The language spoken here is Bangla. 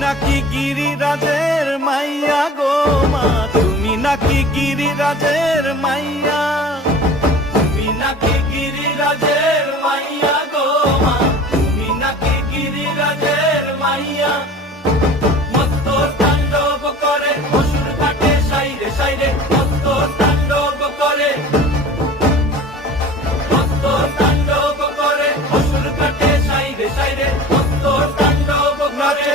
নাকি গিরিরাজের মাইয়া গো মা, তুমি নাকি গিরিরাজের মাইয়া, তুমি নাকি গিরিরাজের মাইয়া গো মা, তুমি নাকি গিরিরাজের মাইয়া। মত্ত তাণ্ডব করে অসুর ঘাটে সাইরে সাইরে, মত্ত তাণ্ডব করে, মত্ত তাণ্ডব করে অসুর ঘাটে সাইরে সাইরে, মত্ত তাণ্ডব করে।